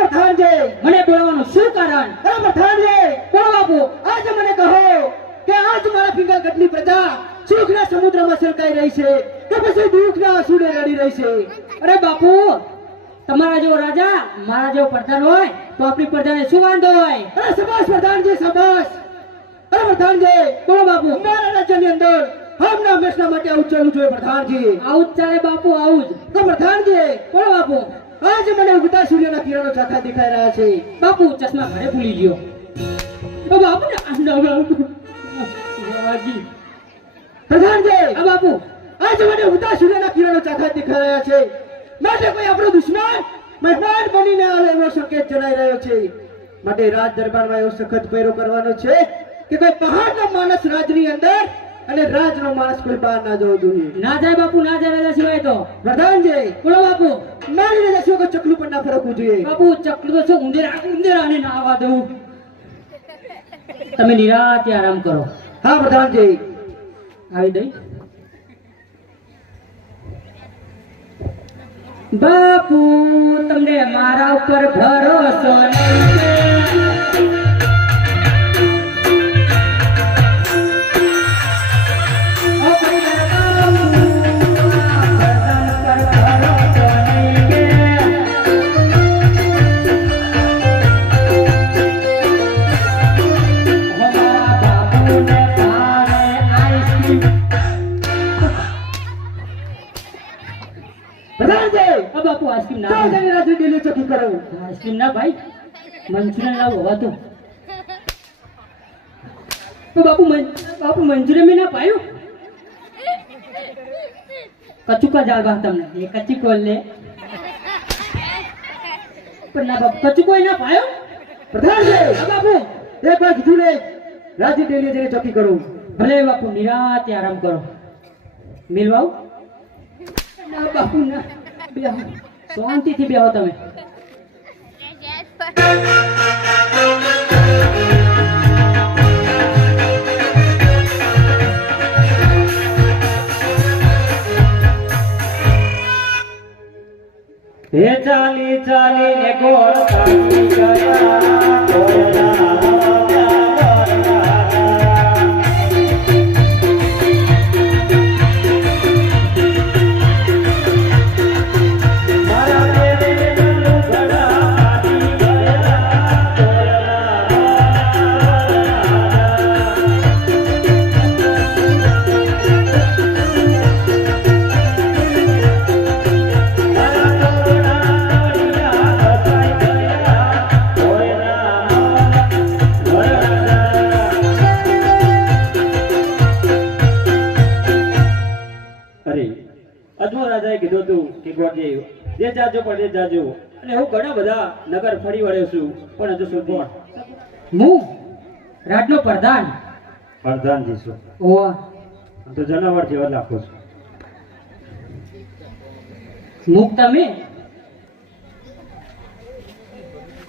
પ્રધાનજી, મને બોલવાનું શું કારણ? પ્રધાનજી, બોલો બાપુ. આજ મને કહો કે આજ મારા પિંગલગઢની પ્રજા સુખના સમુદ્રમાં છલકાઈ રહી છે કે પછી દુઃખના આંસુડે રડી રહી છે? અરે બાપુ, તમારા જેવો રાજા મારા જેવો પ્રધાન હોય તો આપણી પ્રજાને શું વાંધો હોય? અરે શાબાશ પ્રધાનજી, શાબાશ. અરે પ્રધાનજી, બોલો બાપુ. મારા રાજ્યની અંદર હમણાં હંમેશા માટે આવું ચાલવું જોઈએ પ્રધાનજી. આવું જ ચાલે બાપુ, આવું જ. તો પ્રધાનજી, બોલો બાપુ. આજ મને ઉગતા સૂર્યના કિરણો ચોખ્ખા દેખાઈ રહ્યા છે. બાપુ ચશ્મા ઘરે ભૂલી ગયો. ઓ બાપુ ને રાજી. પ્રધાનજી, બાપુ આજ મને ઉગતા સૂર્યના કિરણો ચોખ્ખા દેખાઈ રહ્યા છે. માટે કોઈ આપણો દુશ્મન મહેમાન બનીને આવે એવો સંકેત જણાઈ રહ્યો છે. માટે રાજ દરબારમાં એવો સખત પહેરો કરવાનો છે કે કોઈ પહાડનો માણસ રાજની અંદર અને રાજનો માણસ કોઈ બહાર ના જવો જોઈએ. ના જાય બાપુ, ના જાય રાજા સિવાય તો. પ્રધાનજી, બોલો બાપુ. મારી રજા સિવાય કોઈ ચકલું પણ ના ફરકવું જોઈએ. બાપુ ચકલું તો શું, ઉંદેરાને ના આવવા દઉં. તમે નિરાતે આરામ કરો. હા પ્રધાનજી. આવી દઈ. બાપુ તમને મારા ઉપર ભરોસો નહીં. બાપુ આઈસ્ક્રીમ ના રાજુ દિલ્હી ચોકી કરો. આઈસ્ક્રીમ ના ભાઈ, મંચુરિયન લાવો હોવા તો. બાપુ મંચુરિયન મેં ના પાયું. કચુકા જાળવા તમને એ કચ્ચી કોલ લે પણ ના બાપુ કચુકો ના પાયો. પ્રધાનજી, બાપુ એક વાર કીધું ને રાજુ દિલ્હી જઈને ચોકી કરો. ભલે બાપુ નિરાતે આરામ કરો. મિલવાવ ના બાપુ ના, બેહો શાંતિથી બેહો તમે. હે ચાલી ચાલીને ગોળ કાઢી ગયા કીધું હતું કે ગોડજી જે જાજો પડે જાજો, અને હું ઘણા બધા નગર ફરી વળ્યો છું પણ હજુ સુધી હું રાજનો પ્રધાન. પ્રધાનજી છું? ઓહ, તો જનાવર જેવા લાગો છું. મુક તમે.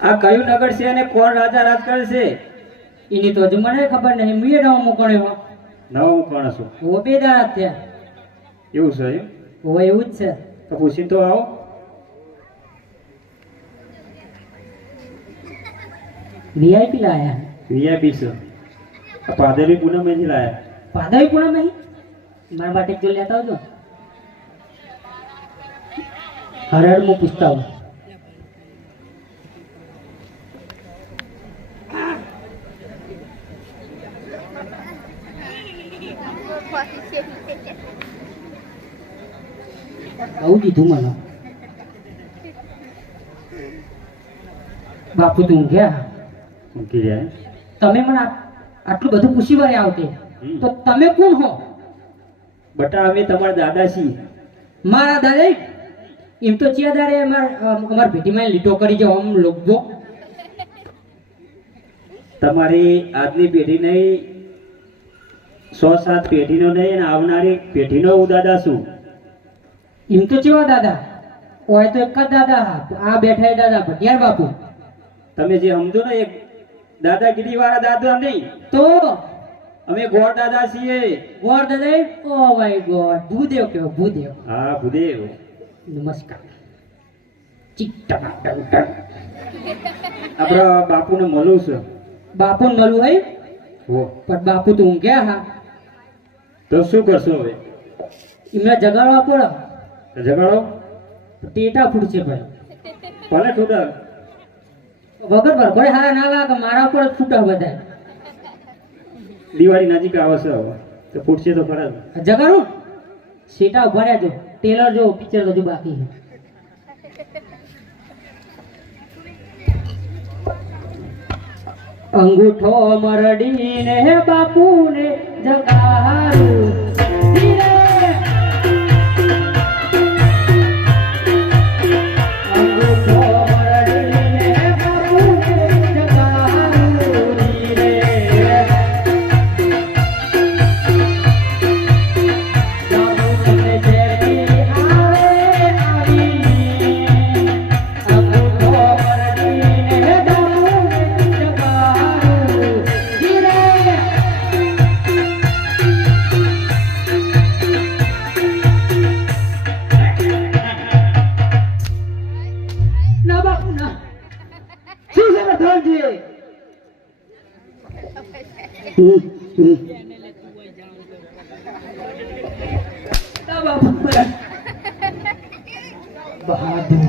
આ કયું નગર છે અને કોણ રાજા રાજ કરે છે એની તો હજુ મને ખબર નહીં. મેં નવો મૂકણ્યો. નવો હું કોણ છું? ઓ બે દાડા થયા. એવું છે એમ? ઓ એવું જ છે. તો પૂછી તો આવો. વીઆઈપી લાયા. વીઆઈપી છે? પાદરી પૂનમ એથી લાયા? પાદરી પૂનમ નહીં, મારા માટે જો લેતા આવજો. હરહર હું પૂછતા આવું. આવું દીધું મને. બાપુ તું ગયા મૂકી જાય. તમે મને આટલું બધું પૂછી વળ્યા આવતે તો તમે કોણ હો? બટા અમે તમારા દાદા છીએ. મારા દાદા એમ તો ચિયાદારે અમાર ભેટીમાં લીટો કરી જાઓ આમ લોકો. તમારી આજની પેઢી નહીં, 100-7 પેઢીનો નહીં, અને આવનારી પેઢીનો હું દાદા છું. એમ તો ચેવા દાદા હોય તો એક જ દાદા. આ બેઠા દાદા ભટિયાર બાપુ. તમે જે સમજો ને એક દાદાગીરી વાળા દાદા નહીં, તો અમે ગોળ દાદા છીએ. ગોળ દાદા? ઓ માય ગોડ, ભૂદેવ કેવો ભૂદેવ. હા ભૂદેવ. નમસ્કાર. આપણા બાપુને મળવું છે. બાપુ મળવું હોય હો પણ બાપુ તો ઊંઘ્યા હા તો શું કરશો હવે? એમને જગાડવા પડે જગાડો ટેટા ફૂટશે ભાઈ ભલે ઠુડા. વગર પર કોઈ હા ના લાગે મારા ઉપર જ ફૂટા બધા દિવાળી નજીક આવે છે હવે તો ફૂટશે તો ખરા જ. જગાડું સીટા ઉભા રહેજો ટેલર જો પિક્ચર હજુ બાકી છે અંગૂઠો મરડીને બાપુને જગાડું ધીરે. અંગૂઠો મરડીને બાપુને જગાડું ધીરે. જાવું તમને જેવી આવે આવી. અંગૂઠો મરડીને બાપુને જગાડું ધીરે. ના બાપુ ના શું છે પ્રધાનજી? ના બાપુ બહાદુર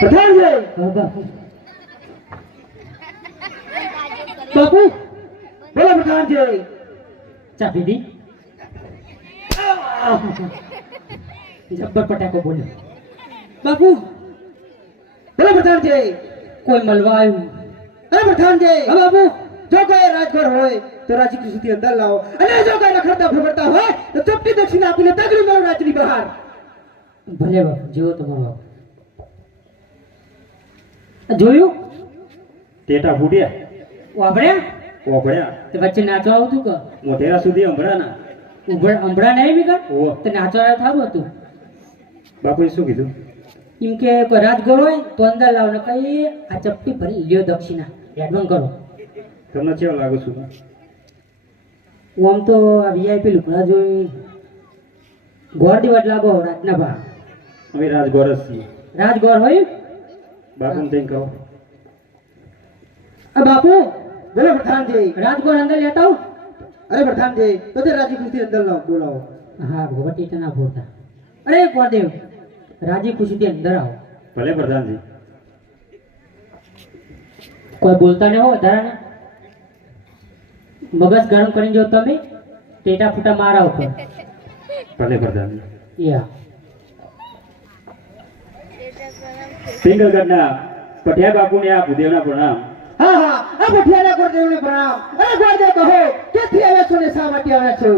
પ્રધાનજી હા બાપુ બાપુ બોલો પ્રધાનજી. ચા પીધી જબ્બર પટાકો બોલ્યો બાપુ બોલો પ્રધાનજી. કોઈ મળવા આવ્યું અરે પ્રધાનજી, હા બાપુ જો કોઈ રાજઘર હોય તો રાજી ખુશીથી અંદર લાવો, અને જો કોઈ રખડતા ફરતા હોય તો ચોપટી દક્ષિણા આપીને તગડી મારો રાજની બહાર. ભલે બાપુ જેવો તમારો બાપુ જોયું ટેટા ફૂટ્યા વાપર્યા ઓભળ્યા તે વચ્ચે નાચવા આવતું કે મોઢેરા સુધી હંભળાના. હમણાં નહીં બીકર ઓહો. તો નાચવા થારું હતું બાપુએ શું કીધું? એમ કે કોઈ રાજગોર હોય તો અંદર લાવ ને કઈ આ ચપટી ભરી લ્યો દક્ષિણા એડવાન્સ કરો તમને કેવા લાગુ છું? હું આમ તો આ વીઆઈપી લુકડા જોઈ ગોર દિવસ લાગો રાતના ભા અમે રાજગોર જ છીએ. રાજગોર હોય બાપુને તઈ કહો. આ બાપુ બોલો પ્રધાનજી. રાજગોર અંદર લેતા આવું અરે પ્રધાનજી, તો તે રાજી ખુશીથી અંદર લાવો, બોલાવો. હા ભગવતી તો ના ભૂલતા અરે ગોરદેવ રાજી ખુશીથી અંદર આવો ભલે પ્રધાનજી. કોઈ બોલતા નહીં હો વધારાના મગજ ગરમ કરીને જો તમે ટેટા ફૂટા મારા ઉપર ભલે પ્રધાનજી. યા સિંગલગઢના પઠિયા બાપુને આ ભૂદેવના પ્રણામ. હા હા, આ ભઠિયાના ગોરદેવને પ્રણામ. અરે ગોરદેવ કહો, ક્યાંથી આવ્યા છો ને શા માટે આવ્યા છો?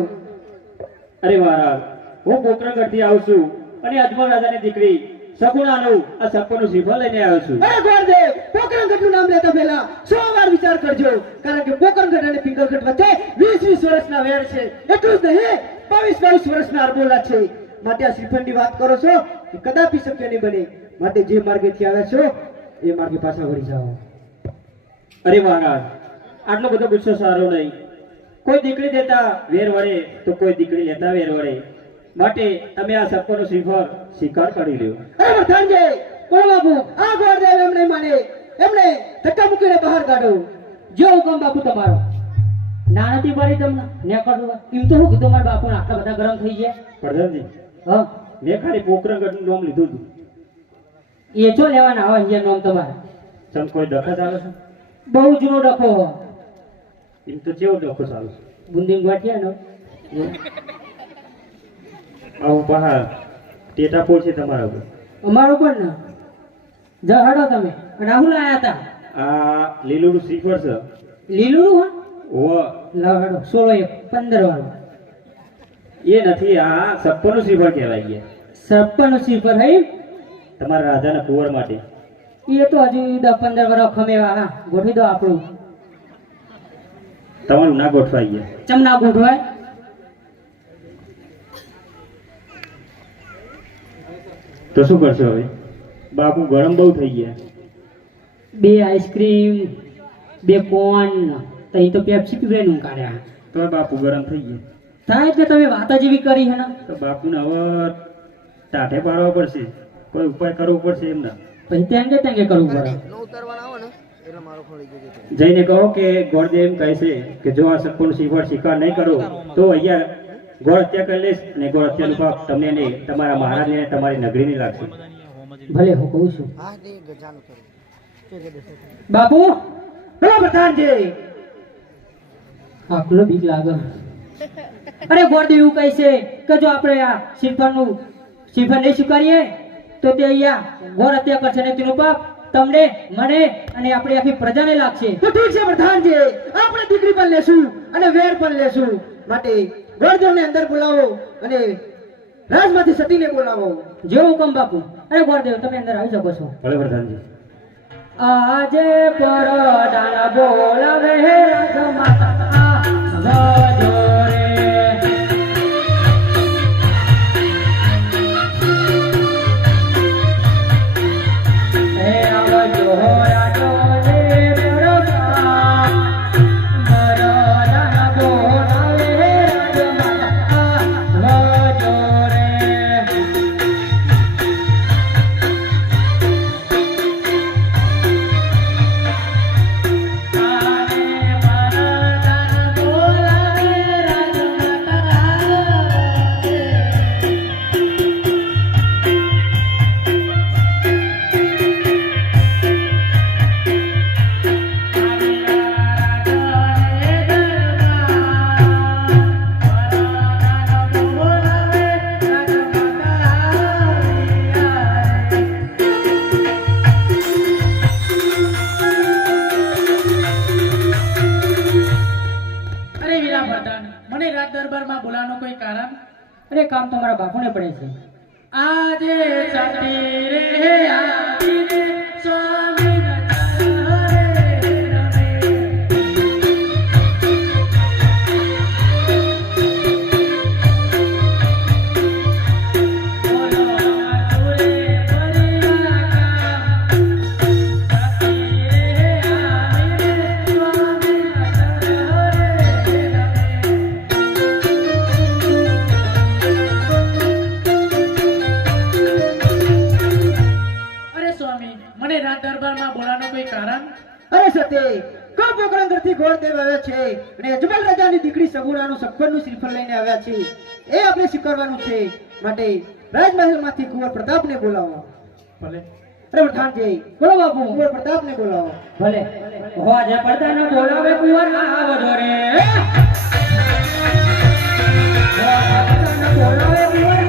અરે મહારાજ, હું પોકરણગઢથી આવું છું અને અજમલ રાજાની દીકરી સગુણાનું આ સપનું શ્રીફળ લઈને આવ્યો છું. અરે ગોરદેવ, પોકરણગઢનું નામ લેતા પહેલા 100 વાર વિચાર કરજો, કારણ કે પોકરણગઢ અને પિંગલગઢ વચ્ચે 20 વર્ષના વેર છે. એટલું જ નહીં, 22 વર્ષના અરબોલા છે. માટે આ શ્રીફળની વાત કરો છો એ કદાપી શક્ય નહીં બને. માટે જે માર્ગેથી આવ્યા છો એ માર્ગે પાછા વળી જાઓ. અરે મહારાજ, આટલો બધો ગુસ્સો સારો નહીં. કોઈ દીકરી દેતા વેર વળે તો કોઈ દીકરી લેતા વેર વળે. માટે તમે આ સપનું શ્રીફળ સ્વીકાર કરી લ્યો. અરે પ્રધાનજી, બોલો બાપુ, આ ગોરદેવ એમ નહીં માને, એમને ધક્કા મૂકીને બહાર કાઢો. જો હુકમ બાપુ તમારો ના નથી પડી તમને ને કરવા એમ તો હું કીધું મારા બાપુ આટલા બધા ગરમ થઈ ગયા પ્રધાનજી, હા મેં ખાલી પોકરણગઢનું નામ લીધું હતું. એ જો લેવાના આવે અહીંયા નોમ તમારે તમ કોઈ ડખા ચાલે છે? બહુ જૂનો ડખો એમ તો કેવો ડખો ચાલે છે? બુંદી ગાંઠિયા નો આવું પહાડ ટેટાપોળ છે તમારા ઉપર. અમારો પણ ને જા હડો તમે અને આવું લાયા હતા આ લીલું શ્રીફળ છે. લીલું હા ઓહ, લાવ હડો 16 15 વાળું એ નથી, આ સપનું શ્રીફળ કહેવાય ગયા 56 સિફર હઈ તમારા રાજાના કુંવર માટે. એ તો હજુ 10-15 વર્ષ ખમેવા હા ગોઠવી દો આપણું તમારું ના ગોઠવાઈ ગયા. ચમના ગોઠવાય તો શું કરશો હવે? બાપુ ગરમ બહુ થઈ ગયા. 2 આઈસ્ક્રીમ 2 કોન તઈ તો પેપ્સી પીવડાનું કાઢ્યા તો બાપુ ગરમ થઈ ગયા. થાય એટલે તમે વાત જ એવી કરી હે ને તો બાપુને હવે તાઠે પાડવા પડશે, કોઈ ઉપાય કરવો પડશે એમના. પછી ત્યાં કે કરવું પડે. જઈને કહો કે ગોળદેવ એમ કહે છે કે જો આ સપનું શ્રીફળ સ્વીકાર નહીં કરો તો અહીંયા ગોળ હત્યા કરી લઈશ, અને ગોળ હત્યાનું પાપ તમને નહીં, તમારા મહારાજને તમારી નગરીની લાગશે. ભલે હું કહું છું. બાપુ બોલો પ્રધાનજી. આટલો બીક લાગે. અરે ગોળદેવ એવું કહે છે કે જો આપણે આ શ્રીફળ નહીં સ્વીકારીએ તો તે અહીંયા ગોળ હત્યા કરશે ને તેનું પાપ તમને, મને અને આપણી આખી પ્રજાને લાગશે. તો ઠીક છે પ્રધાનજી, આપણે દીકરી પણ લેશું અને વેર પણ લેશું. માટે ગોળદેવને અંદર બોલાવો અને રાજમાંથી સતીને બોલાવો. જો હુકમ બાપુ. અરે ગોળદેવ તમે અંદર આવી શકો છો. ભલે પ્રધાનજી. આજે પરદાન બોલાવે રાજમાતા આવજો રે. હે આવજો રાજો રે પરદાન બોલાવે રાજમાતા આવજો રે. મને રાજ દરબારમાં બોલાવવાનું કોઈ કારણ? અરે કામ તો મારા બાપુને પડે છે. આજે સતી રે આવીને સ્વામી અરે સતી, કોઈ પોકરણગઢથી ગોળદેવ આવ્યા છે અને અજમલ રાજાની દીકરી સગુણાનું સગપણનું શ્રીફળ લઈને આવ્યા છે. એ આપણે સ્વીકારવાનું છે. માટે રાજમહેલમાંથી કુંવર પ્રતાપને બોલાવો. ભલે. અરે પ્રધાનજી, બોલો બાપુ. કુંવર પ્રતાપને બોલાવો. ભલે. હોજે પડદાન બોલાવે કુંવર આવજો રે. બોલાવે કુંવર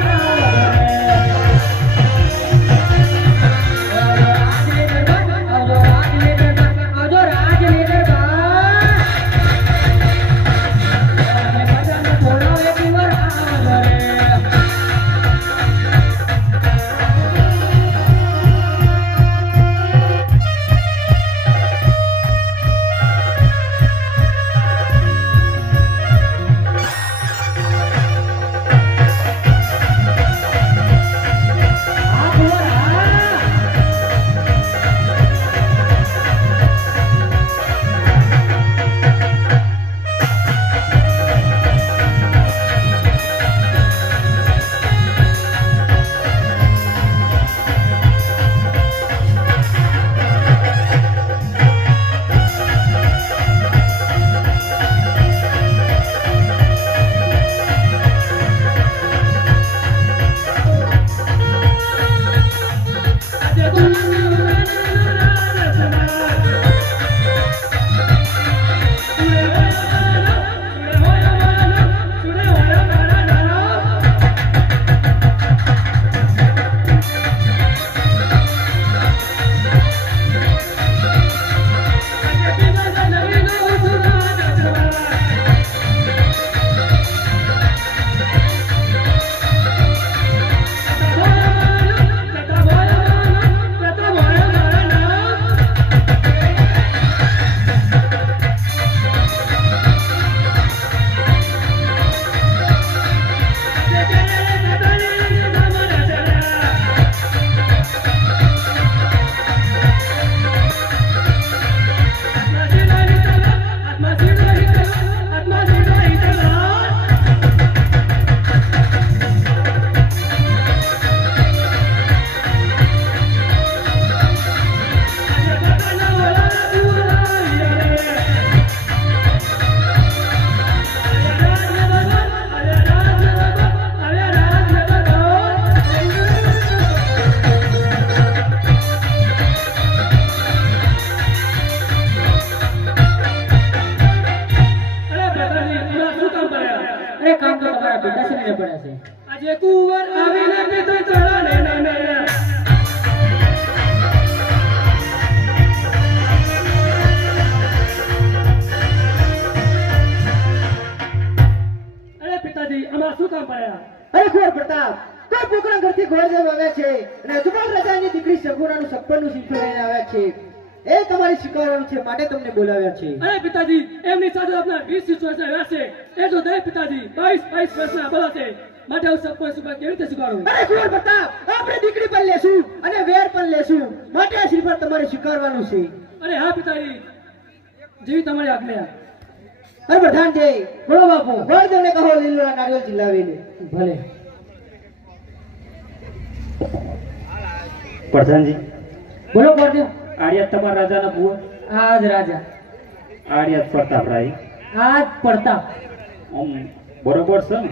પડે છે. આજે કુંવર આવીને પીધું ચડાને ને મેળા. અરે પિતાજી આમાં શું કામ પડ્યા? અરે ગોર પ્રતાપ, કોઈ પોકરા ઘરથી ઘોડ જેમ આવ્યા છે અને જુબાન રાજાની દીકરી સગુણાનું સપનનું શ્રીફળ લઈને આવ્યા છે. એ તમારી સ્વીકારવાનું છે માટે તમને બોલાવ્યા છે. અરે પિતાજી એમની સાથે આપણા 20 વર્ષના રહેશે એ જો દે પિતાજી 22 વર્ષના બોલા છે માટે હું સપન સુપર કેવી રીતે સ્વીકારું? અરે ગોર પ્રતાપ, આપણે દીકરી પણ લેશું અને વેર પણ લેશું માટે આ શ્રીફળ તમારે સ્વીકારવાનું છે. અરે હા પિતાજી જેવી તમારી આજ્ઞા. અરે પ્રધાનજી, બોલો બાપુ, ગોરદેવને કહો લીલુડા નારિયેળ ઝીલાવીને. ભલે. પ્રધાનજી, બોલો ગોરદેવ. આર્યા તમારા રાજાના પુઓ? આજ રાજા, આર્યા પ્રતાપરાય. આજ પ્રતાપ. આમ બરોબર છે ને?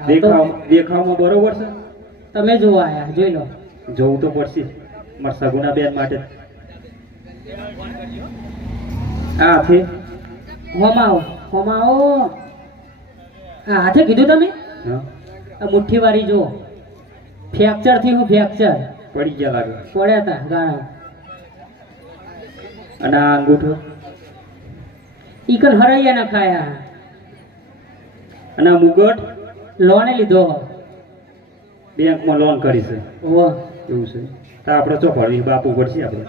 હા તો દેખાવમાં બરોબર છે? તમે જોવા આયા, જોઈ લો. જોવું તો પડશે મારા સગુણા બેન માટે. આ છે હોમાઓ હોમાઓ. આ હાથે કીધું તમે? હા, આ મુઠ્ઠી વાળી જો ફ્રેક્ચર થી હું ફ્રેક્ચર પડી ગયા લાગે. પડ્યા હતા ગાળા. અને આ અંગૂઠો ઈકન હરાઈયા ના ખાયા. અને આ મુગટ લોને લીધો. બેંકમાં લોન કરી છે વાહ. એવું છે. તો આપણે ચો ભરવી બાપુ પડશે આપણે.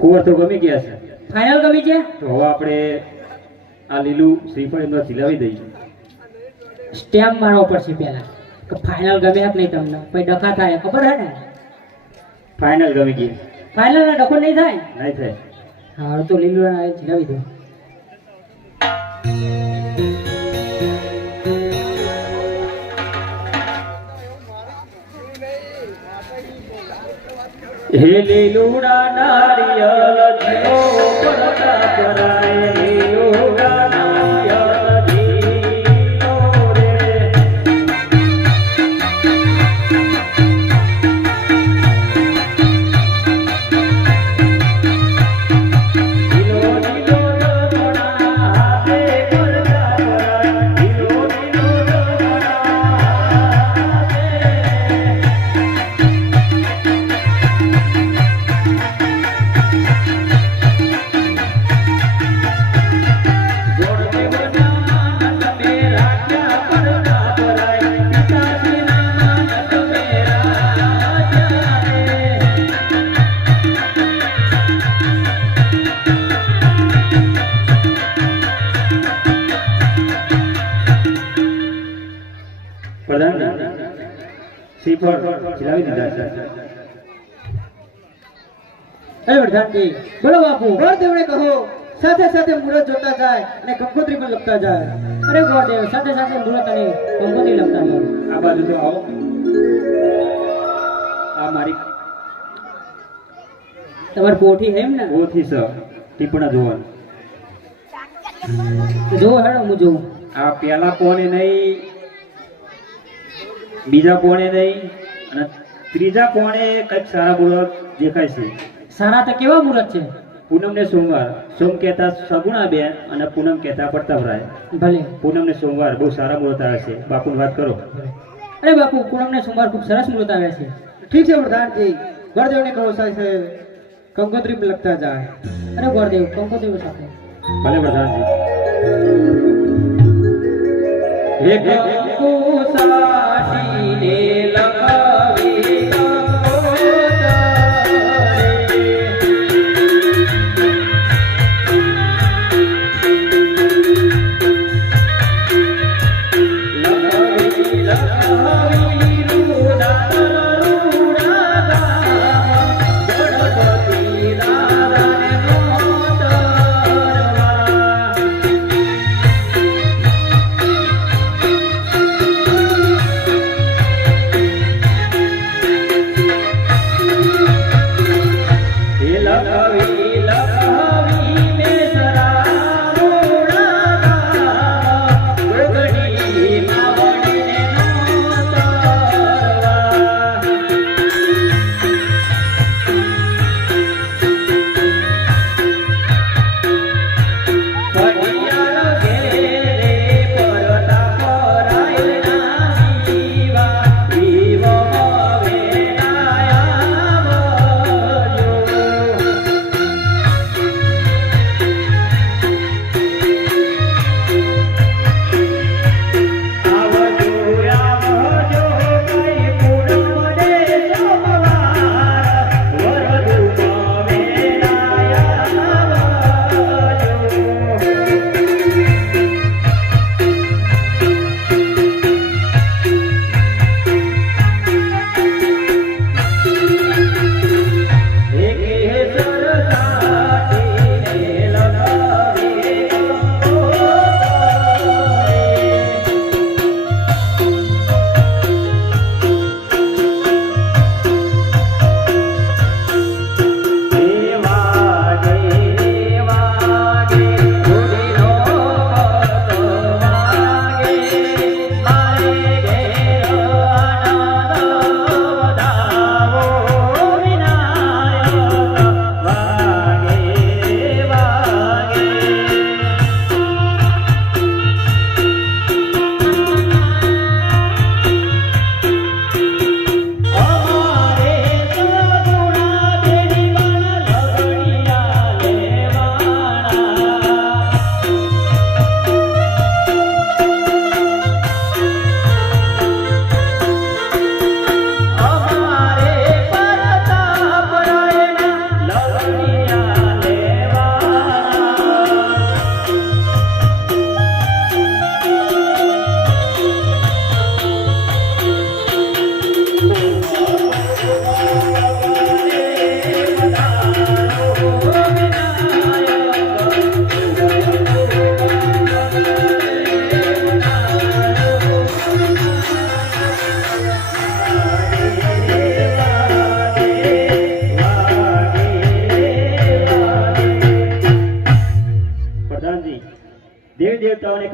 કુંવર તો ગમી ગયા છે. ફાઇનલ ગમી છે. તો હવે આપણે આ લીલું શ્રીફળ એમને ખીલાવી દઈશું. સ્ટેમ્પ મારવો પડશે પહેલા કે ફાઇનલ ગમે કે નહીં તમને. પછી ડખા થાય ખબર હે ને? ફાઇનલ ગમી ગઈ. ફાઇનલ ના ડખો નહીં થાય. નહીં થાય. હા તો લીલું જીલાવી દો. હે લીલુડા નારિયેળ જીઓ પ્રતાપરાય. લીલુડા નારિયેળ જીઓ રે. લીલો લીલો રમણા હાથે પ્રતાપરાય. લીલો લીલો રમણા હાથે. શ્રીફળ ખીલાવી દીધા છે. અરે પ્રધાનજી, બોલો બાપુ. ગોરદેવને કહો સાથે સાથે મુહૂર્ત જોતા જાય અને કંકોત્રી પણ લખતા જાય. અરે ગોરદેવ, સાથે સાથે મુરત અને કંકોત્રી લખતા જાઓ. આ બાજુ તો આવો. આ મારી તમારી પોઠી એમ ને? ઓથી છે ટીપણા જોવાનું. જો હેડો હું જોઉં. આ પેલા પોણે નહીં, બીજા પોણે નહીં, અને ત્રીજા પોણે કઈક સારા મુહૂર્ત દેખાય છે. સારા તો કેવા મુહૂર્ત છે? પૂનમ ને સોમવાર. સોમ કહેતા સગુણા બેન અને પૂનમ કહેતા પ્રતાપરાય. ભલે. પૂનમ ને સોમવાર બહુ સારા મુહૂર્ત આવે છે. બાપુની વાત કરો. અરે બાપુ, પૂનમ ને સોમવાર ખૂબ સરસ મુહૂર્ત આવે છે. ઠીક છે પ્રધાનજી, ગોરદેવને કહો સાથે કંકોત્રી પણ લખતા જાય. અરે ગોરદેવ, કંકોત્રી સાથે. ભલે પ્રધાનજી. હે કંકુ સાટીને લખાવી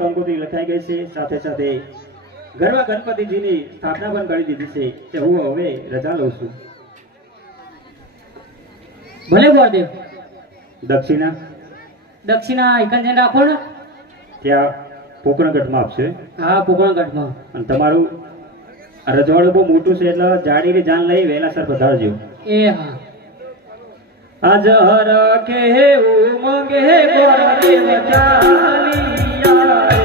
કંકોત્રી લખાઈ ગઈ છે, સાથે સાથે ગરવા ગણપતિજીની સ્થાપના પણ કરી દીધી છે. તે હું હવે રજા લઉં છું. ભલે ગોરદેવ, દક્ષિણા દક્ષિણા એકંદન રાખો ને. ત્યાં પોકરણગઢમાં આપશે. હા, પોકરણગઢમાં. અને તમારું આ રજવાડું બહુ મોટું છે એટલે જાડીની જાન લઈ વહેલાસર પધારજો. એ હા. આજ હર કે ઉમંગે ગોરદેવ ચાલિયા રે.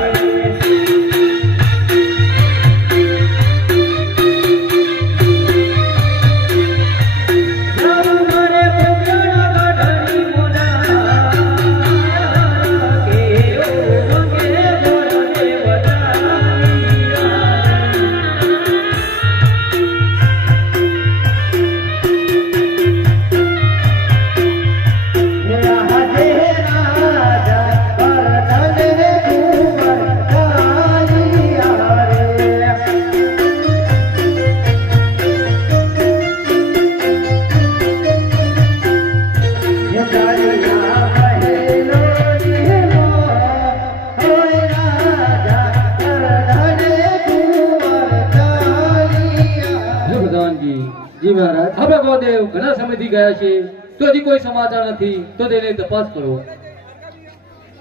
જી મહારાજ, હવે ગોદેવ ઘણા સમયથી ગયા છે તો હજી કોઈ સમાચાર નથી, તો તેની તપાસ કરો.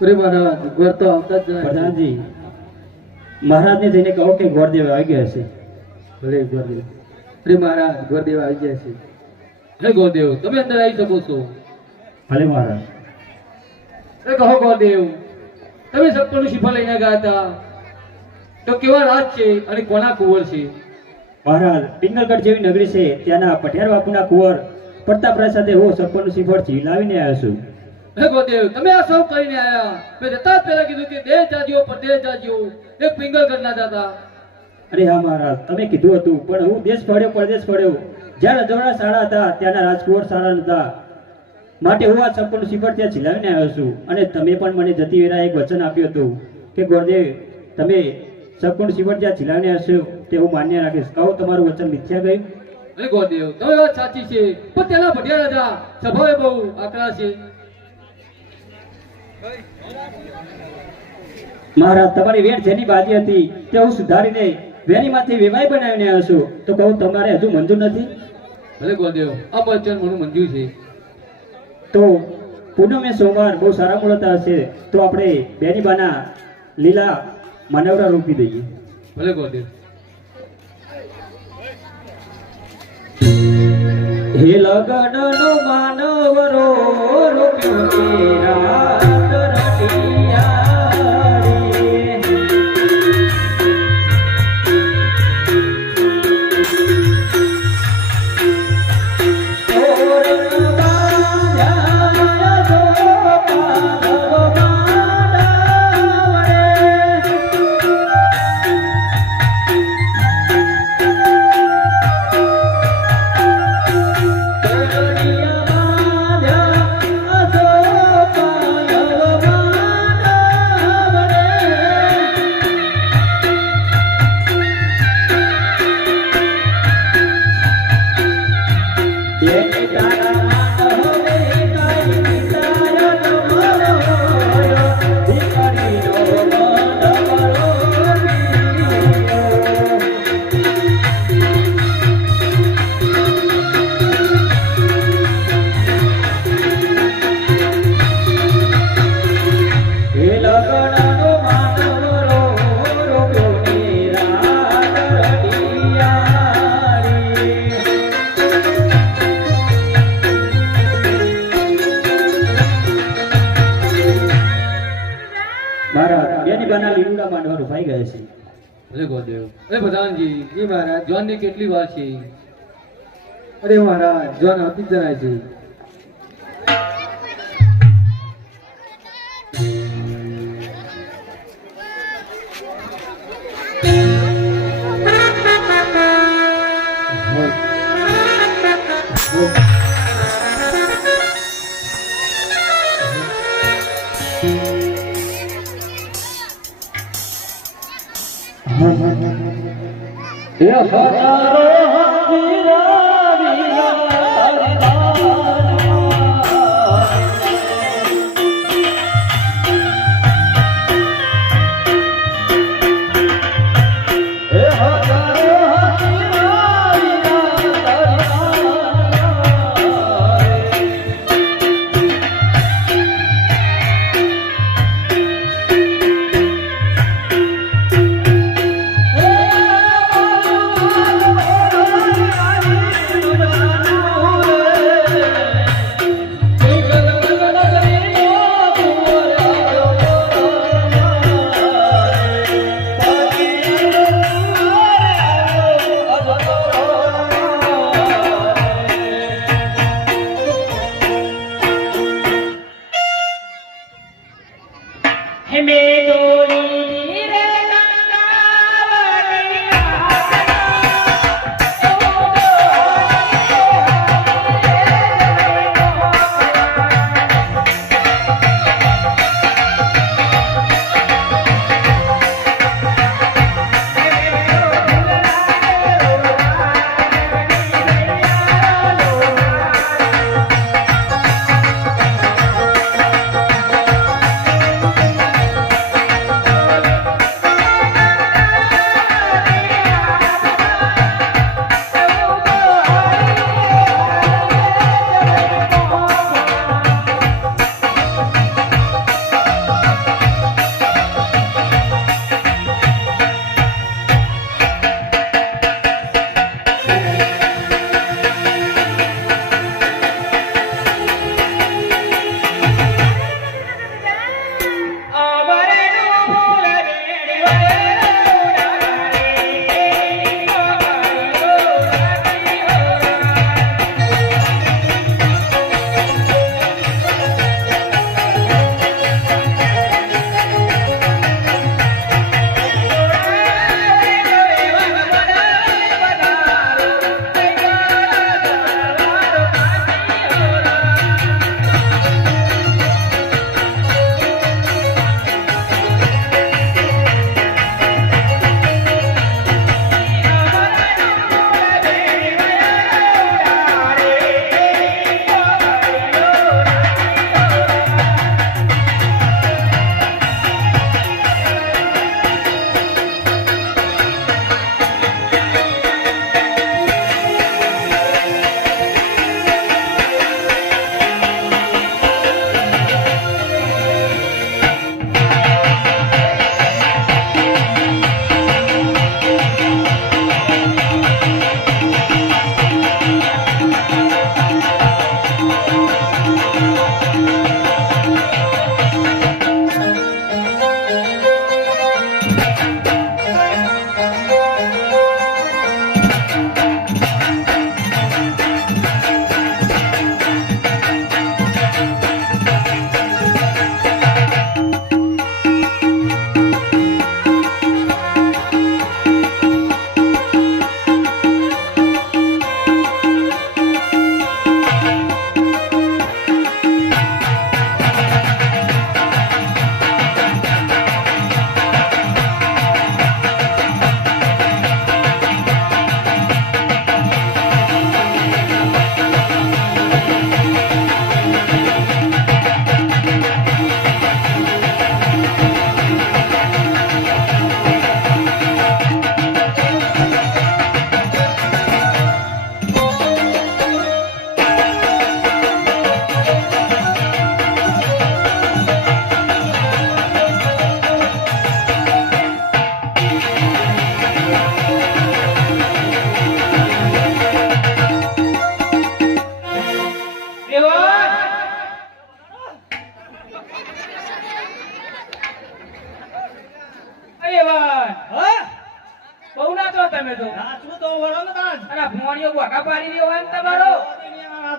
અરે મહારાજ, ઘર તો આવતા જ નથી. પ્રધાનજી, મહારાજને જઈને કહો કે ગોરદેવ આવી ગયા છે. ભલે ગોરદેવ. અરે મહારાજ, ગોરદેવ આવી ગયા છે. હે ગોરદેવ, તમે અંદર આવી શકો છો. ભલે મહારાજ. અરે કહો ગોરદેવ, તમે સપ્તનું શ્રીફળ લઈને ગયા હતા તો કેવા રાજ છે અને કોના કુંવર છે? મહારાજ, પિંગલગઢ જેવી નગરી છે, ત્યાંના પઠિયાર બાપુના કુંવર પ્રતાપરાય સાથે હું સપનનું શ્રીફળ લાવીને આવ્યો છું. હે ગોદેવ, તમે આ સૌ કરીને આયા. મેં જતા જ પહેલા કીધું કે દેશ જાજો પરદેશ જાજો, એક પિંગલગઢ ના જતા. અરે હા મહારાજ, તમે કીધું હતું, પણ હું દેશ ફર્યો પરદેશ ફર્યો. જ્યાં રજવાડા સારા હતા ત્યાંના રાજકુંવર સારા નતા, માટે હું આ સપનનું શ્રીફળ ત્યાં ઝીલાવીને આવ્યો છું. અને તમે પણ મને જતી વેળા એક વચન આપ્યું હતું કે ગોરદેવ, તમે સપનનું શ્રીફળ જ્યાં ઝીલાવીને આવશો તે હું માન્ય રાખીશ. કહો તમારું વચન મિથ્યા ગયું? અરે ગોદેવ, તમે વાત સાચી છે, પણ તેના ભટિયા રાજા સ્વભાવે બહુ આકરા છે. મહારાજ, તમારી વેટ જેની બાજી હતી તે હું સુધારીને વેણીમાંથી વેવાઈ બનાવીને આવ્યો છું, તો કહું તમારે હજુ મંજૂર નથી? ભલે ગોદેવ, આ વચન મને મંજૂર છે. તો પૂનમે સોમવાર બહુ સારા મુહૂર્ત હશે, તો આપણે બેનીબાના લીલા માનવરા રોપી દઈએ. ભલે ગોદેવ. હે લગનનો માનવરો રોપ્યો કે રાત રટિયા રે. તોરણ બાંધ્યા ગોપાલ બેનીબાના લીલુડા માંડવા રોપાઈ ગયા છે. ભલે ગોદેવ. અરે પ્રધાનજી, જી મહારાજ, જોનની કેટલી વાર છે? અરે મહારાજ, જોન આવતી જ જણાય છે.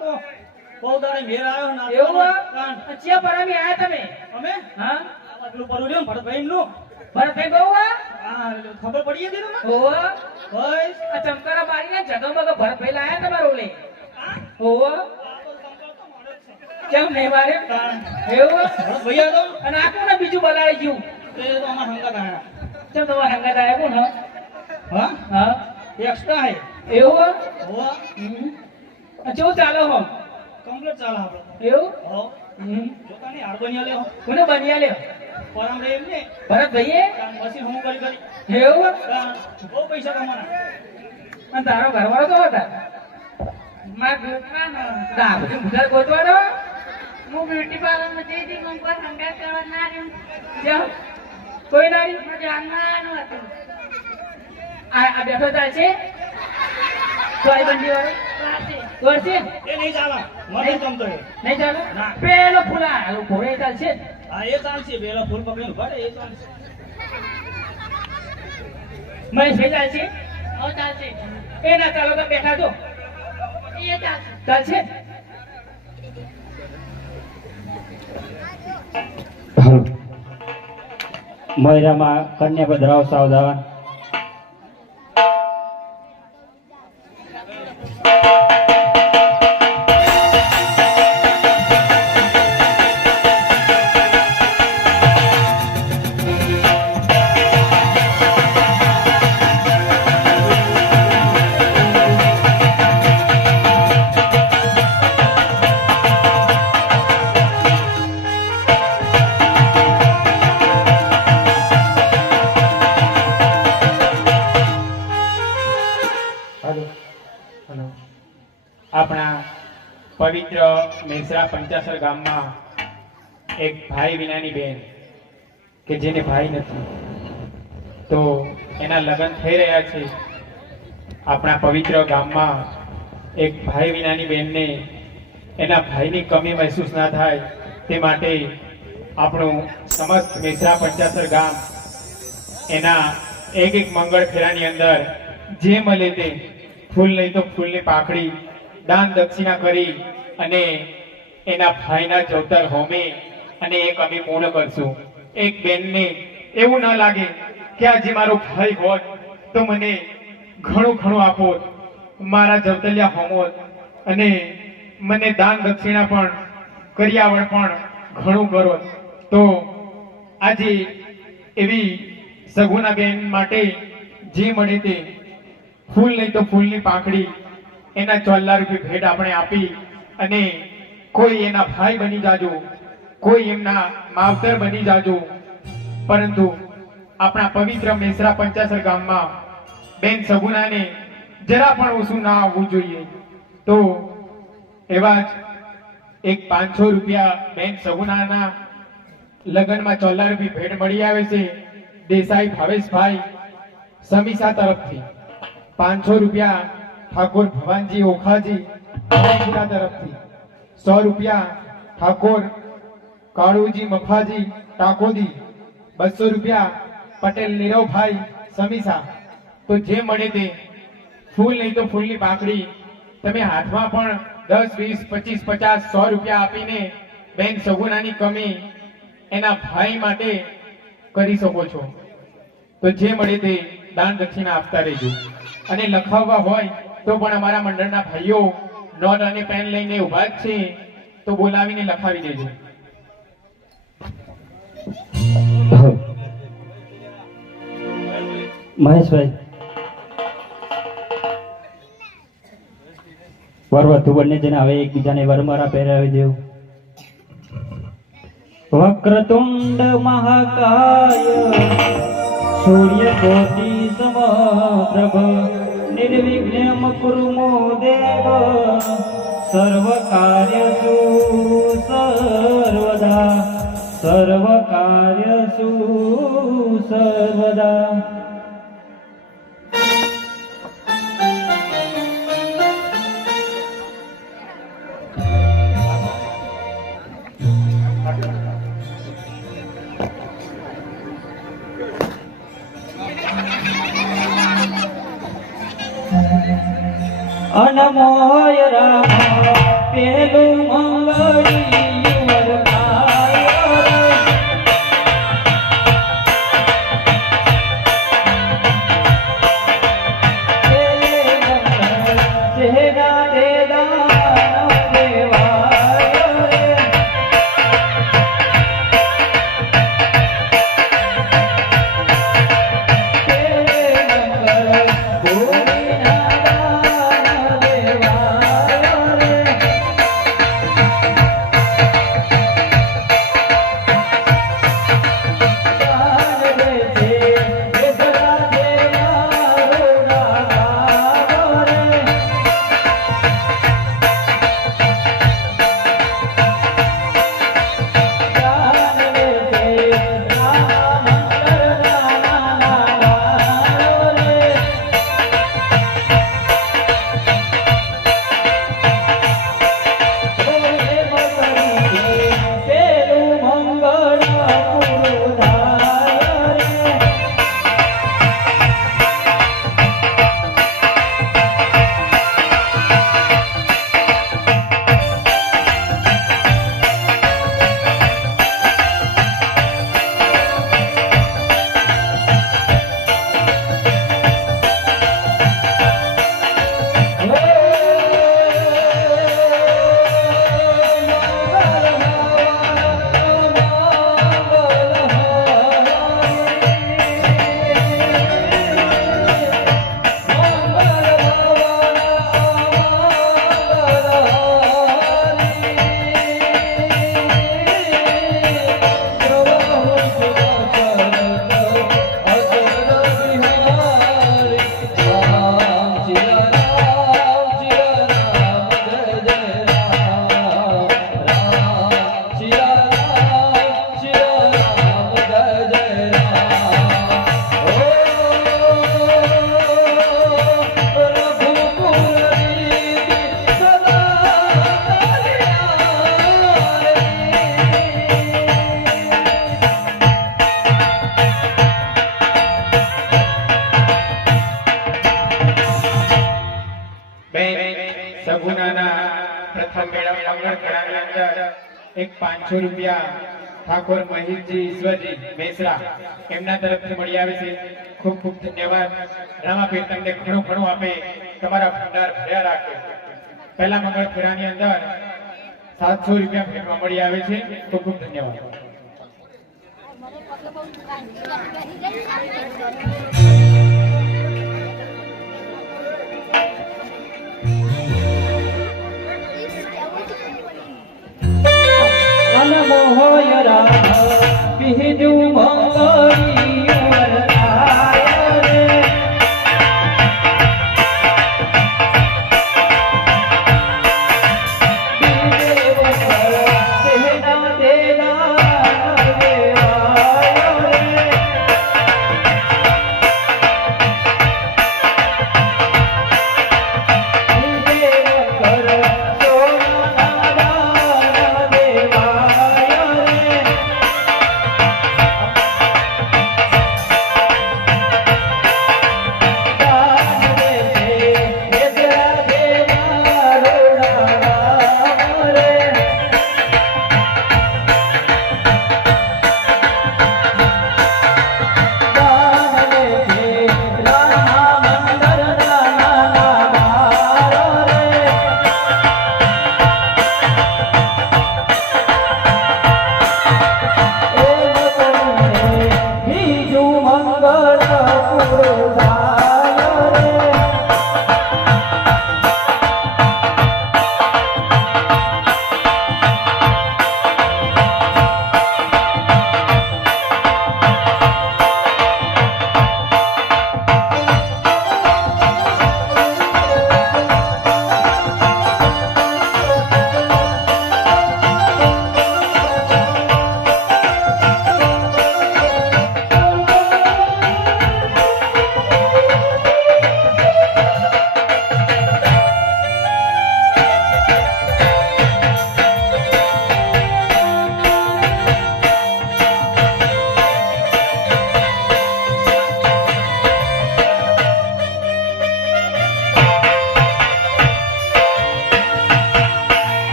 તો બહુ દાડે મેર આવ્યો ના એવું કાન. ચિયા પરામી આયા તમે અમે હા આટલું પરું લ્યો ભરતભાઈ નું ભરતભાઈ બહુ આ ખબર પડી ગઈ તમને ઓવા બસ આ ચમકારા મારીને જગમગ ભરતભાઈ લાયા તમારો લે ઓવા કેમ નહીં મારે એવું ભરતભાઈ આ તો અને આ કોને બીજું બોલાવી ગયું એ તો અમાર હંગાત આયા ચમ તમારા હંગાત આયા કોણ હા હા એક્સ્ટ્રા હે એવું હોવા કેવું ચાલો હો કમ્પ્લીટ ચાલે આપણે એવું હો જોતાની હાડબનિયા લે હો કોને બનિયા લ્યો પરમ રે એમ ને ભરતભાઈએ પછી હું કરી એવું બહુ પૈસા કમાના અને તારો ઘરવાળો તો હતા માર દાબડી મુઠા ગોતવાનો હું બ્યુટી પાર્લર માં જઈ હતી પણ કોઈ હંગાત કરવા ના રહ્યું જ્યાં કોઈ નારી મારે જાણવાનું હતું આ બેઠો થાય છે ચોરી બંડી વાળો વાંચે. વર્ષે એ નહીં ચાલે મને ગમતો એ નહીં ચાલે ના. પેલો ફૂલા ઘોડે ચાલશે હા એ ચાલશે પેલા ફૂલ પકડીને ઉભા રહે એ ચાલશે મહેશ ભાઈ ચાલશે હવે ચાલશે એ ના ચાલો તો બેઠા છો એ ચાલશે ચાલશે મયરામાં કન્યા પધરાવ સાવધાન આપણા પવિત્ર મેસરા પંચાસર ગામમાં એક ભાઈ વિનાની બેન કે જેને ભાઈ નથી તો એના લગ્ન થઈ રહ્યા છે. આપણા પવિત્ર ગામમાં એક ભાઈ વિનાની બેનને એના ભાઈની કમી મહેસૂસ ના થાય તે માટે આપણું સમસ્ત મેસરા પંચાસર ગામ એના એક મંગળ ફેરાની અંદર જે મળે તે ફૂલ નહીં તો ફૂલની પાકડી દાન દક્ષિણા કરી અને એના ભાઈના જવતર હોમે અને એ કમી પૂર્ણ કરશું. એક બેનને એવું ન લાગે કે આ જે મારો ભાઈ હોત તો મને ઘણું ઘણું આપોત, મારા જવતલિયા હોમોત અને મને દાન દક્ષિણા પણ કર્યાવળ પણ ઘણું કરો. તો આજે એવી સગુના બેન માટે જે મળે તે ફૂલ નહીં તો ફૂલની પાંખડી એના 4 રૂપિયા ભેટ આપણે આપી અને કોઈ એના ભાઈ બની જાજો, કોઈ એમના માવતર બની જાજો, પરંતુ આપણા પવિત્ર મેસરા પંચાસર ગામમાં બેન સગુનાને જરા પણ ઓછું ના આવવું જોઈએ. તો એવા જ એક 500 રૂપિયા બેન સગુનાના લગ્નમાં 4 રૂપિયા ભેટ મળી આવે છે દેસાઈ ભાવેશભાઈ સમીસા તરફથી. 500 રૂપિયા ઠાકોર ભવાનજી ઓખાજી રાયપુરા તરફથી. 100 રૂપિયા ઠાકોર કાળુજી મફાજી ટાકોદી. 200 રૂપિયા પટેલ નીરવભાઈ સમીસા. તો જે મળે તે ફૂલ નહીં તો ફૂલની પાકડી તમે હાથમાં પણ 10, 20, 25, 50, 100 રૂપિયા આપીને બેન સગુનાની કમી એના ભાઈ માટે કરી શકો છો. તો જે મળે તે દાન દક્ષિણા આપતા રહેજો. અને લખાવવા હોય તો પણ અમારા મંડળના ભાઈઓ નોટ અને પેન લઈને ઉભા જ છે, તો બોલાવીને લખાવી દેજો. મહેશભાઈ વરવધુ બંને જણે હવે એકબીજાને વરમાળા પહેરાવી દેવું. વક્રતુંડ મહાકાય સૂર્ય કોટી સમપ્રભ નિર્વિઘ્નમ કુરુ મો દેવ સર્વ કાર્યસુ સર્વદા સર્વ કાર્યસુ સર્વદા. અનમોય રામ પેલું મંગળિયું વરસાયો રે. ચહેરા દેદાનો દેવાયો રે. સગુનાના પ્રથમ મેળા મંગળ ખેડાની અંદર એક 500 રૂપિયા ઠાકોર મહિતજી ઈશ્વરજી મેસરા એમના તરફથી મળી આવે છે. ખૂબ ખૂબ ધન્યવાદ. રામાપીર તમને ઘણું ઘણું આપે, તમારા ભંડાર ભર્યા રાખે. પહેલા મંગળ ખેડાની અંદર 700 રૂપિયા ભેટમાં મળી આવે છે. ખૂબ ખૂબ ધન્યવાદ. બીજું મંગળિયું વરસાયો રે. બીજે વખત ચહેરા દેદાનો દેવાયો રે. બીજે વખત સોનાના દાણા દેવાયો રે.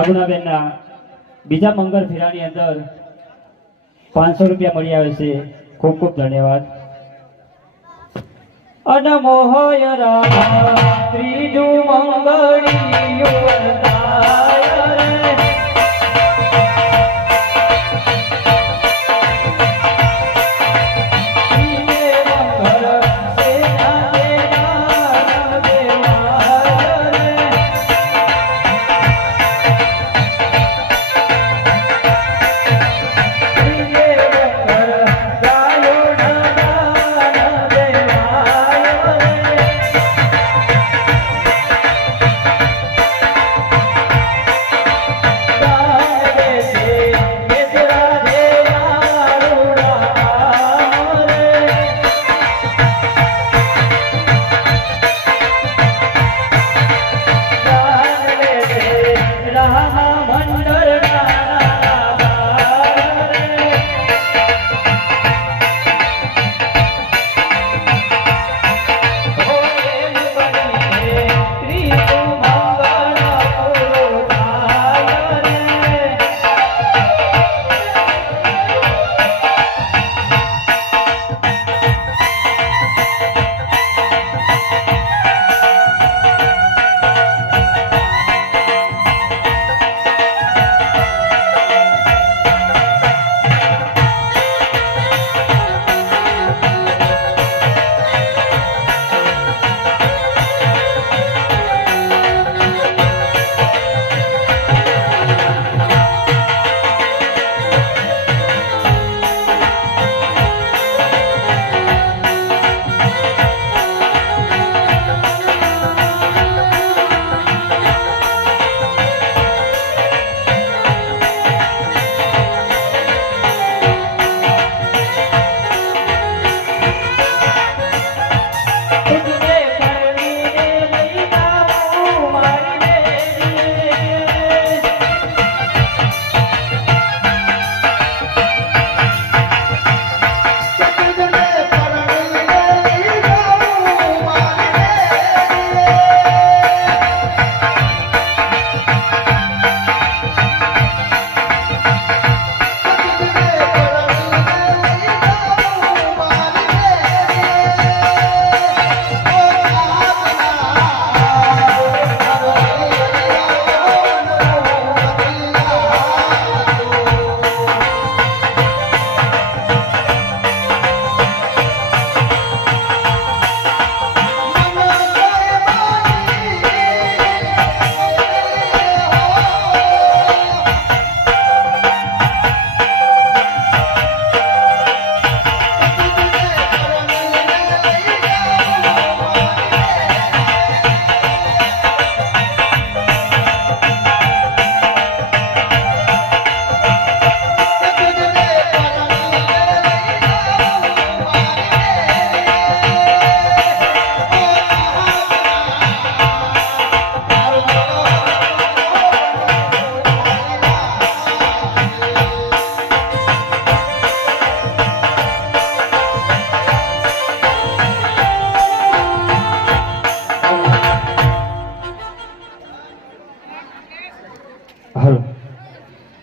સગુણાબેનના બીજા મંગળ ફેરાની અંદર 500 રૂપિયા મળી આવે છે. ખૂબ ખૂબ ધન્યવાદ. અનમોહય રામ ત્રીજું મંગળિયું વરદાય રે. ત્રીજે મંગળ સેના દેના દેવાય રે. ત્રીજે મંગળ ગાયો ના દેવાય રે.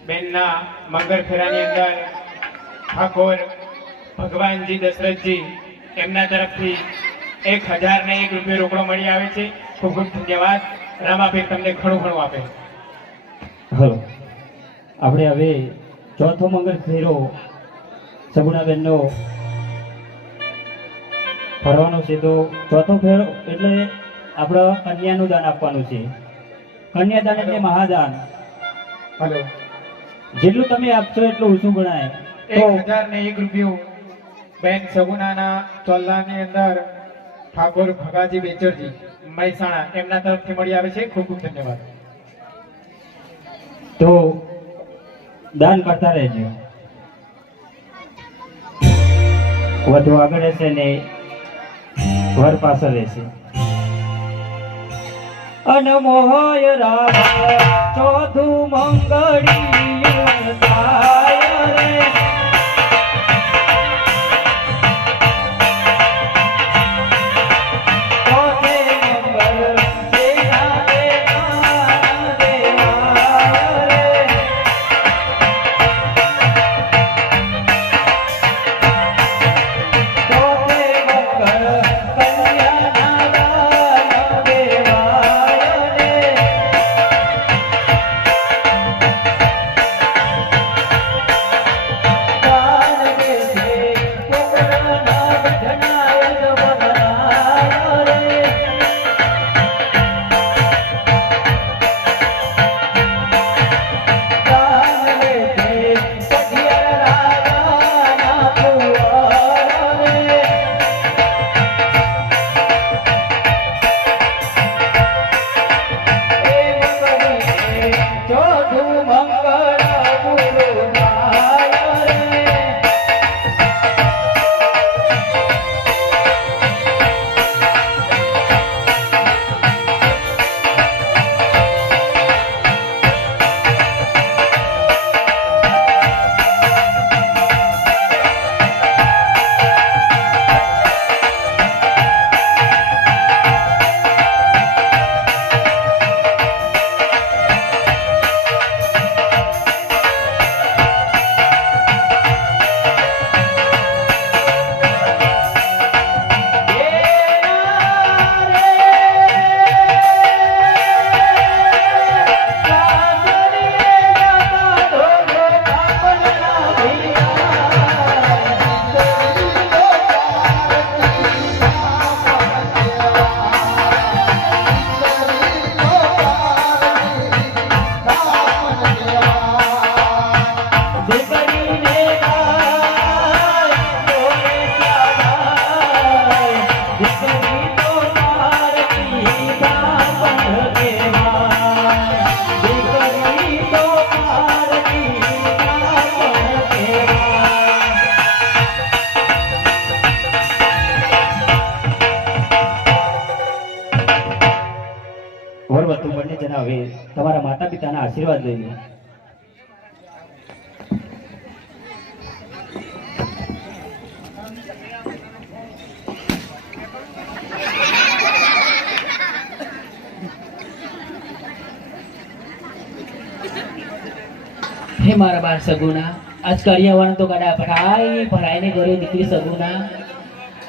બેનના મંગળ ફેરાની અંદર ઠાકોર ભગવાનજી દશરથજી એમના તરફથી 1001 રૂપિયો રોકડો મળી આવે છે. ખૂબ ખૂબ ધન્યવાદ. રામાભાઈ તમને ઘણું ઘણું આપે. હલો, આપણે હવે ચોથો મંગળ ફેરો સગુણાબેનનો ફરવાનો છે. તો ચોથો ફેરો એટલે આપણે કન્યાનું દાન આપવાનું છે. કન્યાદાન એટલે મહાદાન. હલો, જેટલું તમે આપશો એટલું ઓછું ગણાય. તો 1001 રૂપિયો બેન સગુનાના ચોલ્લાની અંદર ઠાકોર ભગાજી બેચરજી મહેસાણા એમના તરફથી મળી આવે છે. ખૂબ ખૂબ ધન્યવાદ. તો દાન કરતા રહેજો. વધુ આગળ રહેશે ને વર પાછળ રહેશે. અનમોહય રામ ચોથું મંગળિયું થાય રે. ચોથે મંગળ સેના દેના દેવાય માતા પિતાના આશીર્વાદ લઈ લો. હે મારા બાળ સગુના, આજ કરિયાવણ તો ગડા ભરાઈને ઘરે દીકરી સગુના,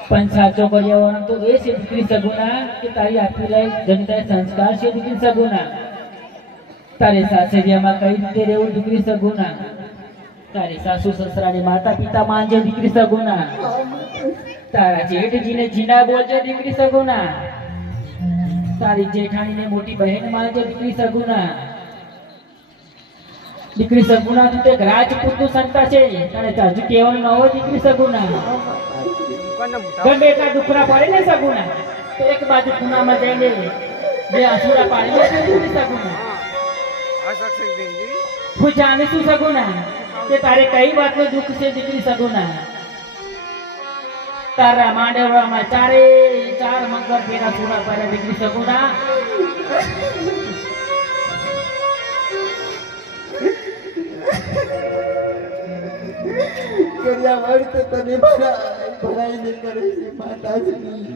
પણ સાચો કરિયાવણ તો એ છે દીકરી સગુના કે તારી આપી લઈ જનતા સંસ્કાર છે દીકરી સગુના. તારે સાસરિયામાં કઈ રીતે રહેવું દીકરી સગુના, તારી સાસુ સસરાની માતા પિતા માનજે દીકરી સગુના, તારા જેઠજીને જીના બોલજે દીકરી સગુના, તારી જેઠાણીને મોટી બહેન માનજે દીકરી સગુના. દીકરી સગુના તું તે રાજપૂતનું સંતા છે, તને તાજુ કહેવાનું ન હોય દીકરી સગુના. ગમે એટલા દુખરા પડે ને સગુના તો એક બાજુ ખૂણામાં જઈને બે આંસુડા પાડી લેશે દીકરી સગુના. હું જાણું છું સગુના કે તારે કઈ વાતનું દુઃખ છે દીકરી સગુના. તારા માંડવામાં ચારે ચાર મંગળ ફેરા પૂરા પડ્યા દીકરી સગુના. કરિયાવર તો તને ભરાઈને કરે છે માતાશ્રી,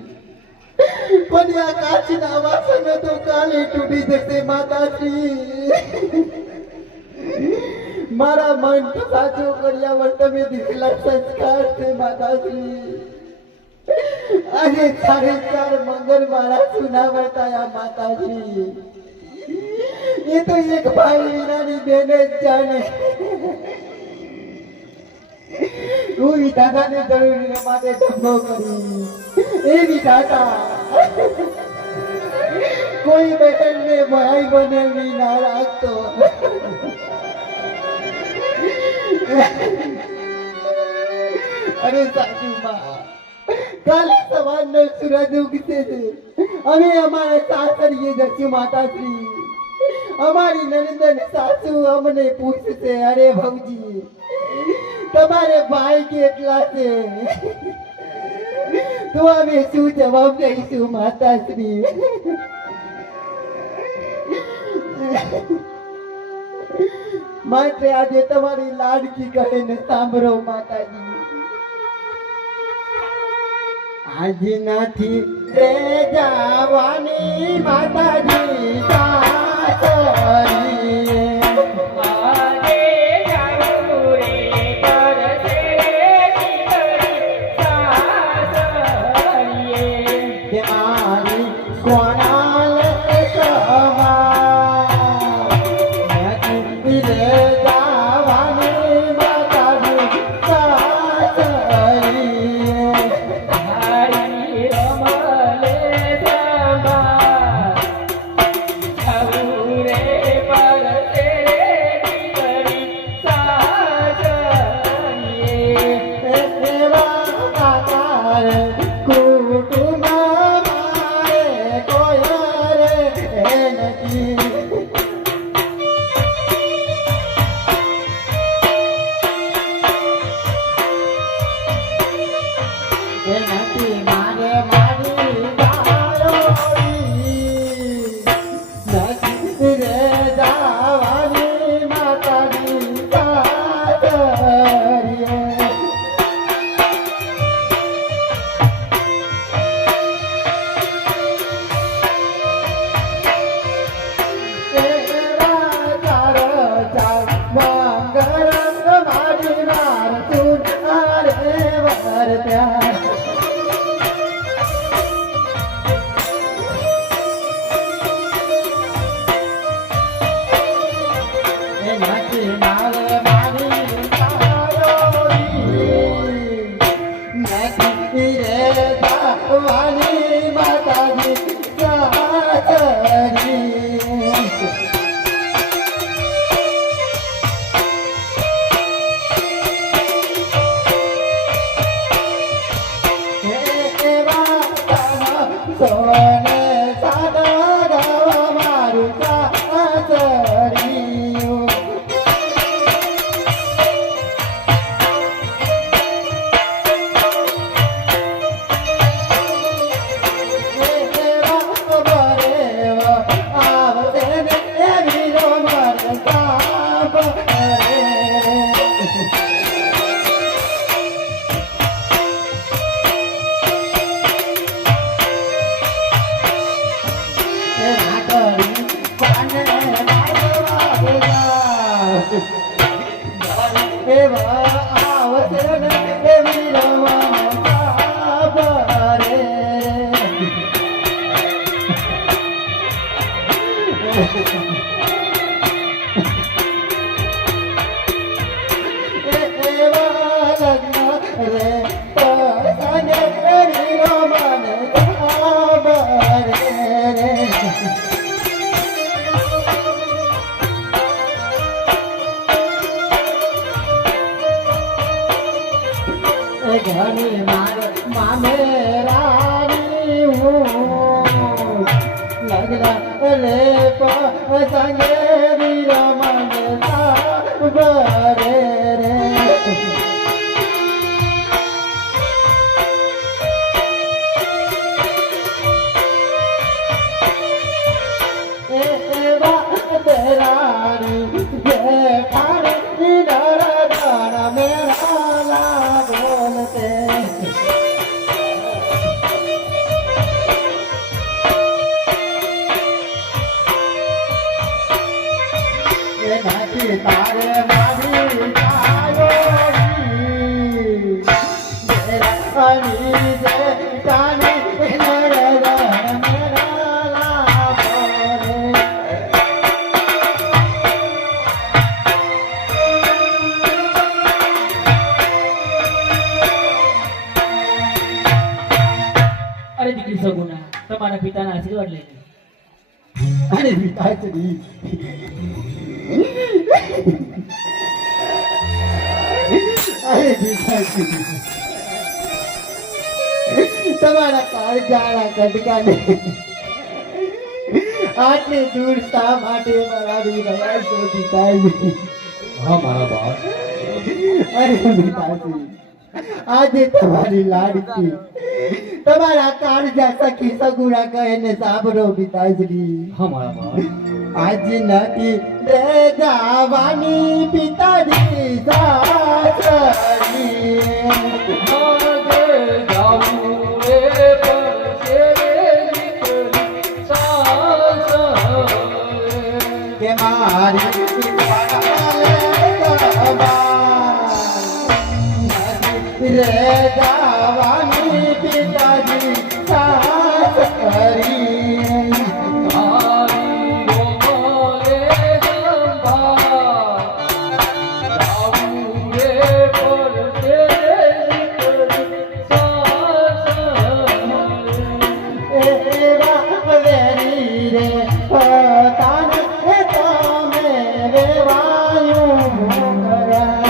પણ આ કાચના વાસણો તો કાલે તૂટી જશે માતાશ્રી. મારા મન તો સાચો કરિયાવર તમે દીધેલા સંસ્કાર છે માતાશ્રી. આજે 4.5 મંગળ મારા સુના વર્તાયા માતાશ્રી. એ તો એક ભાઈ વિનાની બેન જ જાણે. હું દાદાને જરૂરી માટે ધંધો કરી એ વિધાતા કોઈ બહેનને ભાઈ બનેવી ના રાખતો. અરે સાસુમાં, કાલે સવારનો સૂરજ ઉગશે છે, અમે અમારા સાસરીએ જશું માતાશ્રી. અમારી નણંદ સાસુ અમને પૂછશે, અરે ભવજી તમારે ભાઈ કેટલા છે? તો અમે શું જવાબ દઈશું માતાશ્રી? માટે આજે તમારી લાડકી કહે ને સાંભળો માતાજી. આજે નથી રે જવાની માતાજી સાસરીએ. એવા આવશે ને એવી રવાના બારે. એવા લગ્ન રે પસંદ એવી રવાના બારે રે. ઘણી મામેરાની હું લગ્ન રે પસંગે વિરમણતા બરે રે. એવા તેરાની જેઠાણી નરદન મેળાલા બોલતે. એનાથી તારે મારી જાયોની જેઠાણી જેઠાણી નરદન મેળાલા બોલે. અરે દીકરી સગુના તમારા પિતાના આશીર્વાદ લેજો. અરે પિતાશ્રી, અરે પિતાશ્રી, તમારા કાળજાના કટકાને આટલી દૂર શા માટે મરાવી રહ્યા છો પિતાશ્રી? હા મારા બાપ. અરે પિતાશ્રી, આજે તમારી લાડકી તમારા કાળજા સખી સગુણા કહે ને સાંભળો પિતાશ્રી. હા મારા બાપ. આજ નથી રે જવાની પિતાજી સાસરી. આગે જાવું રે પડશે રે દીકરી સાસરે. કે મારી રે જવાની પિતાજી સાસરી. એવા વેરી રે પોતાને તમે રેવાયું કરા.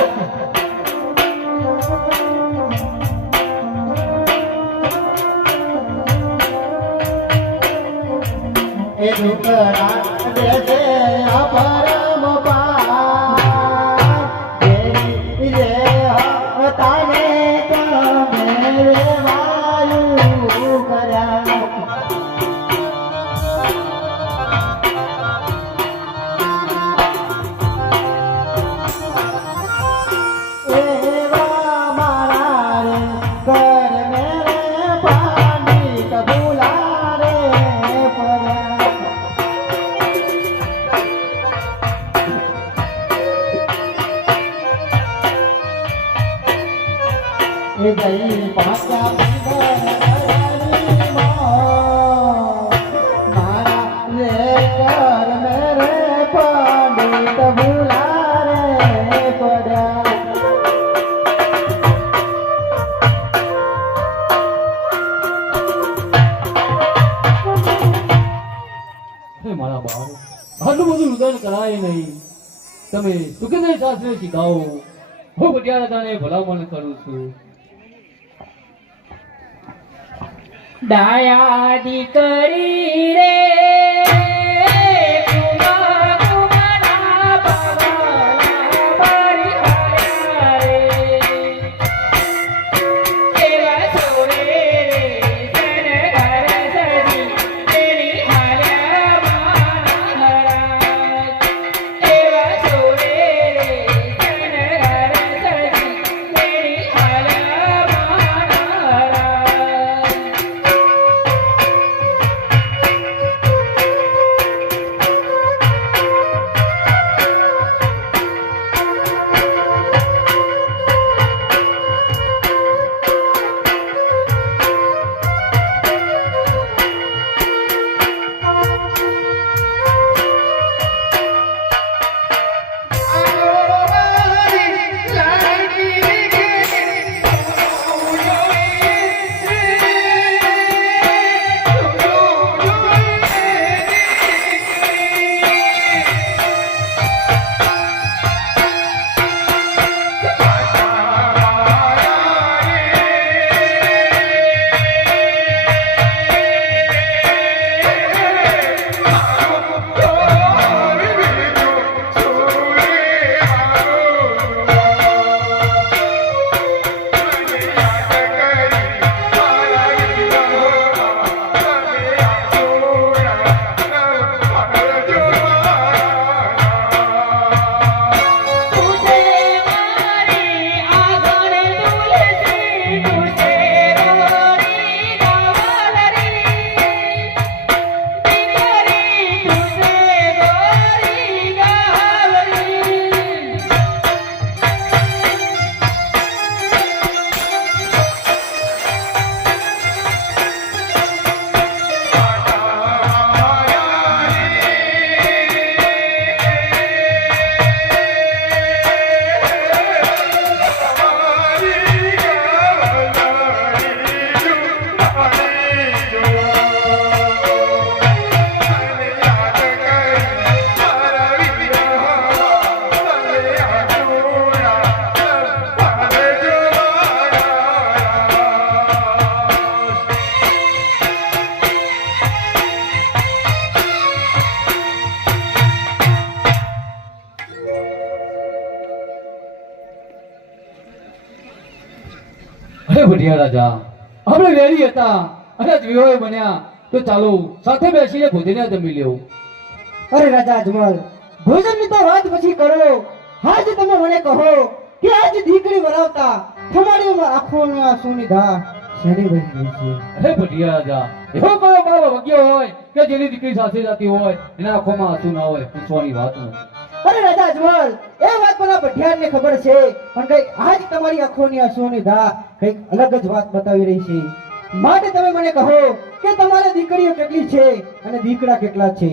એ દુકરા દેશે અપરમ પાર વેરી રે પોતાને તમે રેવાયું કરા. એવા મારા રે ઘર મેરે પાણી કબૂલા રે પરા. એ ગઈ પાછા મારા રે ઘર મેરે પાણી કબૂલા રે પરા. હે મારા બાપ, આટલું બધું રુદન કરાય નહીં. તમે સુખદેવ શાસ્ત્રી શીખાવો. હું બટિયા દાદાને ભલામણ કરું છું. ડાયા દીકરી રે કુમા કુમાના બાબલા બારી હાર્યા રે. એવા સોરે રે જનઘર સજી તેરી હાર્યા મારા હરાજ. એવા સોરે રે જનઘર સજી તેરી હાર્યા મારા હરાજ. અરે ભટિયા રાજા, આપણે વેરી હતા અને વિવાહ બન્યા તો ચાલો સાથે બેસીને ભોજન જમી લેવું. અરે રાજા અજમલ, ભોજનની તો વાત પછી કરો. આજ તમે મને કહો કે આજ દીકરી વરાવતા તમારી આંખોના આંસુની ધાર શેની વહી ગઈ છે? અરે ભટિયા રાજા, એવો કયો બાપ વગ્યો હોય કે જેની દીકરી સાથે જતી હોય એના આંખોમાં આંસુ ના હોય? પૂછવાની વાત નથી. અરે રાજા અજમલ, એ વાત પણ આ ભઠિયારને ખબર છે, પણ કઈ આજ તમારી આંખોની આંસુની ધાર કઈક અલગ જ વાત બતાવી રહી છે. માટે તમે મને કહો કે તમારે દીકરીઓ કેટલી છે અને દીકરા કેટલા છે?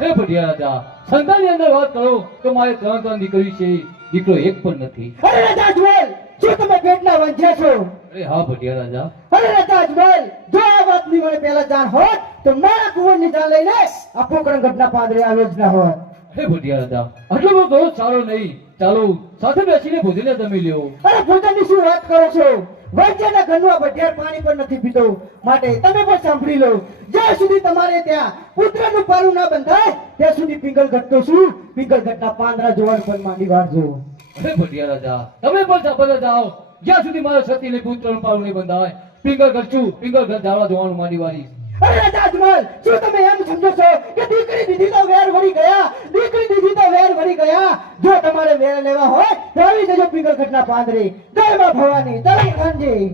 અરે ભટિયા રાજા, સંતાનની અંદર વાત કરો તો મારે 3 દીકરી છે, દીકરો એક પણ નથી. અરે રાજા અજમલ, શું તમે પેટના વાંચ્યા છો? અરે હા ભટિયા રાજા. અરે રાજા અજમલ, જો આ વાતની મને પહેલા જાણ હોત તો મારા કુંવરની જાન લઈને આ પોકરણ ગઢના પાંદડે આવ્યો જ ના હોત. હે ભટિયા રાજા, આટલો બધો સારો નહીં, ચાલો સાથે બેસીને ભોજન જમી લેવું. અરે ભોજનની શું વાત કરો છો? વૈદ્યના ઘરનું આ ભઠિયાર પાણી પણ નથી પીતો, માટે તમે પણ સાંભળી લો. જ્યાં સુધી તમારે ત્યાં પુત્રનું પારું ના બંધાય ત્યાં સુધી પિંગલગઢ તો શું, પિંગલગઢના પાંદડા જોવાનું પણ માંડી વાળજો. હે ભટિયા રાજા, તમે પણ સાંભળતા જાઓ. જ્યાં સુધી મારા સતીને પુત્રનું પારું નહીં બંધાય, પિંગલગઢ છું, પિંગલગઢ જાવા જોવાનું માંડી વાળીશ. અરે રાજા અજમલ, શું તમે એમ સમજો છો કે દીકરી દીધી તો વેર વળી ગયા, દીકરી દીધી તો વેર વળી ગયા? જો તમારે વેર લેવા હોય તો આવી જજો પિંગલગઢના પાંદડે. જય માં ભવાની, જય ખાનજી.